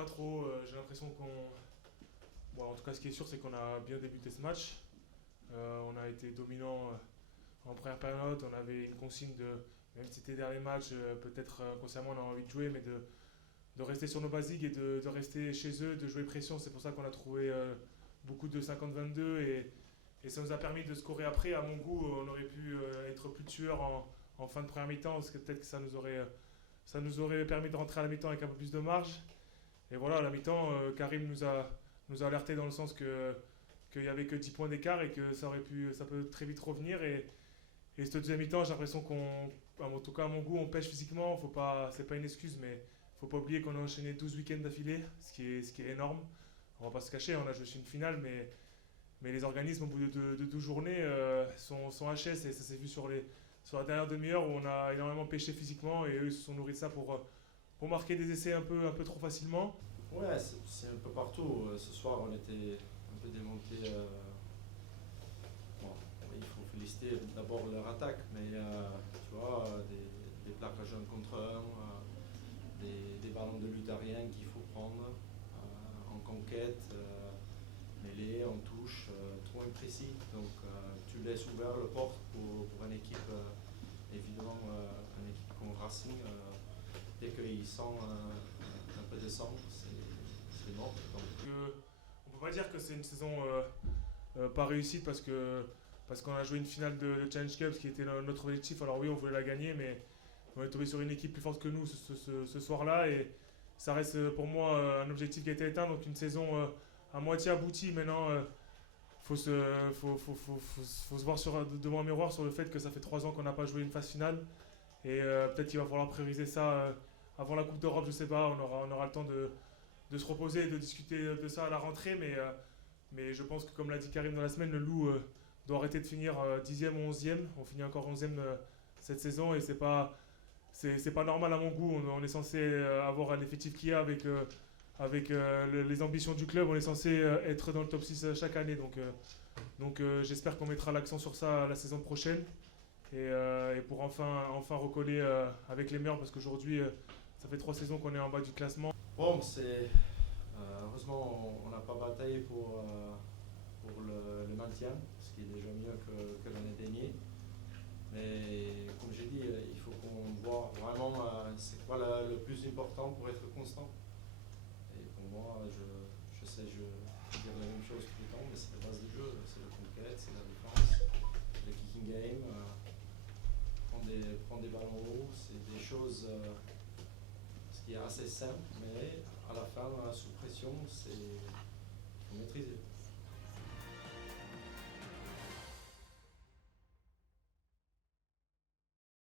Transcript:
pas trop. J'ai l'impression qu'on. Bon, en tout cas, ce qui est sûr, c'est qu'on a bien débuté ce match. On a été dominant en première période. On avait une consigne de. Même si c'était dernier match, peut-être consciemment on a envie de jouer, mais de rester sur nos basiques et de rester chez eux, de jouer pression. C'est pour ça qu'on a trouvé beaucoup de 50-22 et ça nous a permis de scorer après. À mon goût, on aurait pu être plus tueur en fin de première mi-temps parce que peut-être que ça nous aurait permis de rentrer à la mi-temps avec un peu plus de marge. Et voilà, à la mi-temps, Karim nous a alerté dans le sens qu'il n'y avait que 10 points d'écart et que ça peut très vite revenir. Et cette deuxième mi-temps, j'ai l'impression en tout cas à mon goût, on pêche physiquement. C'est pas une excuse, mais il ne faut pas oublier qu'on a enchaîné 12 week-ends d'affilée, ce qui est énorme. On va pas se cacher, on a joué sur une finale, mais les organismes, au bout de 12 journées, sont HS et ça s'est vu sur la dernière demi-heure où on a énormément pêché physiquement et eux ils se sont nourris de ça pour marquer des essais un peu trop facilement. Ouais, c'est un peu partout. Ce soir, on était un peu démonté. Bon, il faut féliciter d'abord leur attaque, mais tu vois, des plaquages 1 contre 1, des ballons de lutte aérienne qu'il faut prendre en conquête, mêlée, en touche, trop imprécis. Donc tu laisses ouvert le porte pour une équipe, évidemment, une équipe comme Racing. Dès qu'il sent un peu de sang, c'est mort. On peut pas dire que c'est une saison pas réussite parce qu'on a joué une finale de Challenge Cup, ce qui était notre objectif. Alors oui, on voulait la gagner, mais on est tombé sur une équipe plus forte que nous ce soir-là. Et ça reste pour moi un objectif qui a été éteint. Donc une saison à moitié aboutie. Maintenant, faut se voir devant un miroir sur le fait que ça fait 3 ans qu'on n'a pas joué une phase finale. Et peut-être qu'il va falloir prioriser ça avant la Coupe d'Europe, je sais pas. On aura le temps de se reposer et de discuter de ça à la rentrée. Mais je pense que, comme l'a dit Karim dans la semaine, le Loup doit arrêter de finir 10e ou 11e. On finit encore 11e cette saison et c'est pas normal à mon goût. On est censé avoir l'effectif qu'il y a avec les ambitions du club. On est censé être dans le top 6 chaque année. Donc j'espère qu'on mettra l'accent sur ça la saison prochaine et pour enfin recoller avec les meilleurs parce qu'aujourd'hui, ça fait 3 saisons qu'on est en bas du classement. Bon, heureusement, on n'a pas bataillé pour le maintien, ce qui est déjà mieux que l'année dernière. Mais comme j'ai dit, il faut qu'on voit vraiment c'est quoi le plus important pour être constant. Et pour moi, je sais, je dire la même chose tout le temps, mais c'est la base du jeu, c'est la conquête, c'est la défense, le kicking game, prendre des ballons hauts, c'est des choses ce qui est assez simple, mais à la fin, sous pression, c'est faut maîtriser.